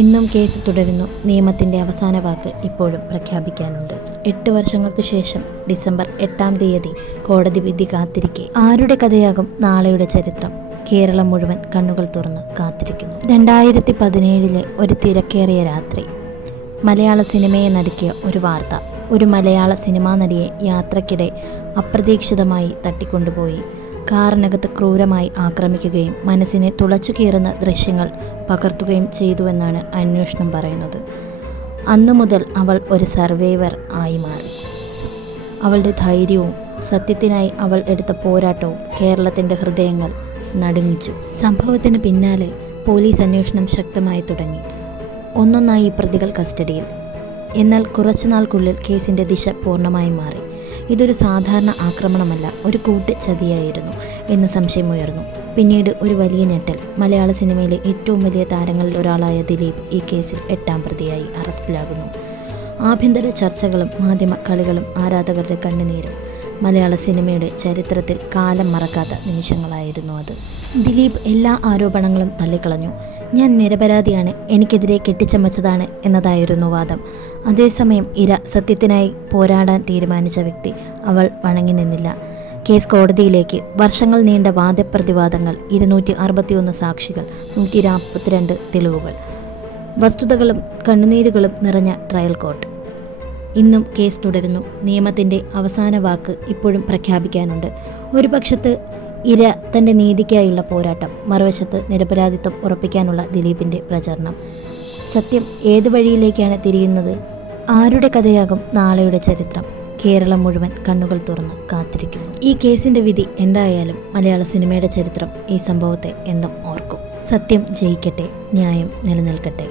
ഇന്നും കേസ് തുടരുന്നു. നിയമത്തിൻ്റെ അവസാന വാക്ക് ഇപ്പോഴും പ്രഖ്യാപിക്കാനുണ്ട്. 8 വർഷങ്ങൾക്ക് ശേഷം ഡിസംബർ 8-ാം തീയതി കോടതി വിധി കാത്തിരിക്കെ ആരുടെ കഥയാകും നാളെയുടെ ചരിത്രം? കേരളം മുഴുവൻ കണ്ണുകൾ തുറന്ന് കാത്തിരിക്കുന്നു. 2017 ഒരു തിരക്കേറിയ രാത്രി. മലയാള സിനിമയെ നടുക്കിയ ഒരു വാർത്ത. ഒരു മലയാള സിനിമാ നടിയെ യാത്രക്കിടെ അപ്രതീക്ഷിതമായി തട്ടിക്കൊണ്ടുപോയി കാറിനകത്ത് ക്രൂരമായി ആക്രമിക്കുകയും മനസ്സിനെ തുളച്ചു കീറുന്ന ദൃശ്യങ്ങൾ പകർത്തുകയും ചെയ്തുവെന്നാണ് അന്വേഷണം പറയുന്നത്. അന്നു മുതൽ അവൾ ഒരു സർവൈവർ ആയി മാറി. അവളുടെ ധൈര്യവും സത്യത്തിനായി അവൾ എടുത്ത പോരാട്ടവും കേരളത്തിൻ്റെ ഹൃദയങ്ങൾ നടുങ്ങിച്ചു. സംഭവത്തിന് പിന്നാലെ പോലീസ് അന്വേഷണം ശക്തമായി തുടങ്ങി. ഒന്നൊന്നായി പ്രതികൾ കസ്റ്റഡിയിൽ. എന്നാൽ കുറച്ചുനാൾക്കുള്ളിൽ കേസിൻ്റെ ദിശ പൂർണ്ണമായും മാറി. ഇതൊരു സാധാരണ ആക്രമണമല്ല, ഒരു കൂട്ട് ചതിയായിരുന്നു എന്ന് സംശയമുയർന്നു. പിന്നീട് ഒരു വലിയ ഞെട്ടൽ. മലയാള സിനിമയിലെ ഏറ്റവും വലിയ താരങ്ങളിൽ ഒരാളായ ദിലീപ് ഈ കേസിൽ 8-ാം പ്രതിയായി അറസ്റ്റിലാകുന്നു. ആഭ്യന്തര ചർച്ചകളും മാധ്യമ കളികളും ആരാധകരുടെ കണ്ണുനീരും. മലയാള സിനിമയുടെ ചരിത്രത്തിൽ കാലം മറക്കാത്ത നിമിഷങ്ങളായിരുന്നു അത്. ദിലീപ് എല്ലാ ആരോപണങ്ങളും തള്ളിക്കളഞ്ഞു. ഞാൻ നിരപരാധിയാണ്, എനിക്കെതിരെ കെട്ടിച്ചമച്ചതാണ് എന്നതായിരുന്നു വാദം. അതേസമയം ഇര സത്യത്തിനായി പോരാടാൻ തീരുമാനിച്ച വ്യക്തി അവൾ വണങ്ങി നിന്നില്ല. കേസ് കോടതിയിലേക്ക്. വർഷങ്ങൾ നീണ്ട വാദപ്രതിവാദങ്ങൾ, 261 സാക്ഷികൾ, 142 തെളിവുകൾ, വസ്തുതകളും കണ്ണുനീരുകളും നിറഞ്ഞ ട്രയൽ കോർട്ട്. ഇന്നും കേസ് തുടരുന്നു. നിയമത്തിൻ്റെ അവസാന വാക്ക് ഇപ്പോഴും പ്രഖ്യാപിക്കാനുണ്ട്. ഒരു പക്ഷത്ത് ഇര തൻ്റെ നീതിക്കായുള്ള പോരാട്ടം, മറുവശത്ത് നിരപരാധിത്വം ഉറപ്പിക്കാനുള്ള ദിലീപിൻ്റെ പ്രചരണം. സത്യം ഏത് വഴിയിലേക്കാണ് തിരിയുന്നത്? ആരുടെ കഥയാകും നാളെയുടെ ചരിത്രം? കേരളം മുഴുവൻ കണ്ണുകൾ തുറന്ന് കാത്തിരിക്കുന്നു. ഈ കേസിൻ്റെ വിധി എന്തായാലും മലയാള സിനിമയുടെ ചരിത്രം ഈ സംഭവത്തെ എന്നും ഓർക്കും. സത്യം ജയിക്കട്ടെ, ന്യായം നിലനിൽക്കട്ടെ.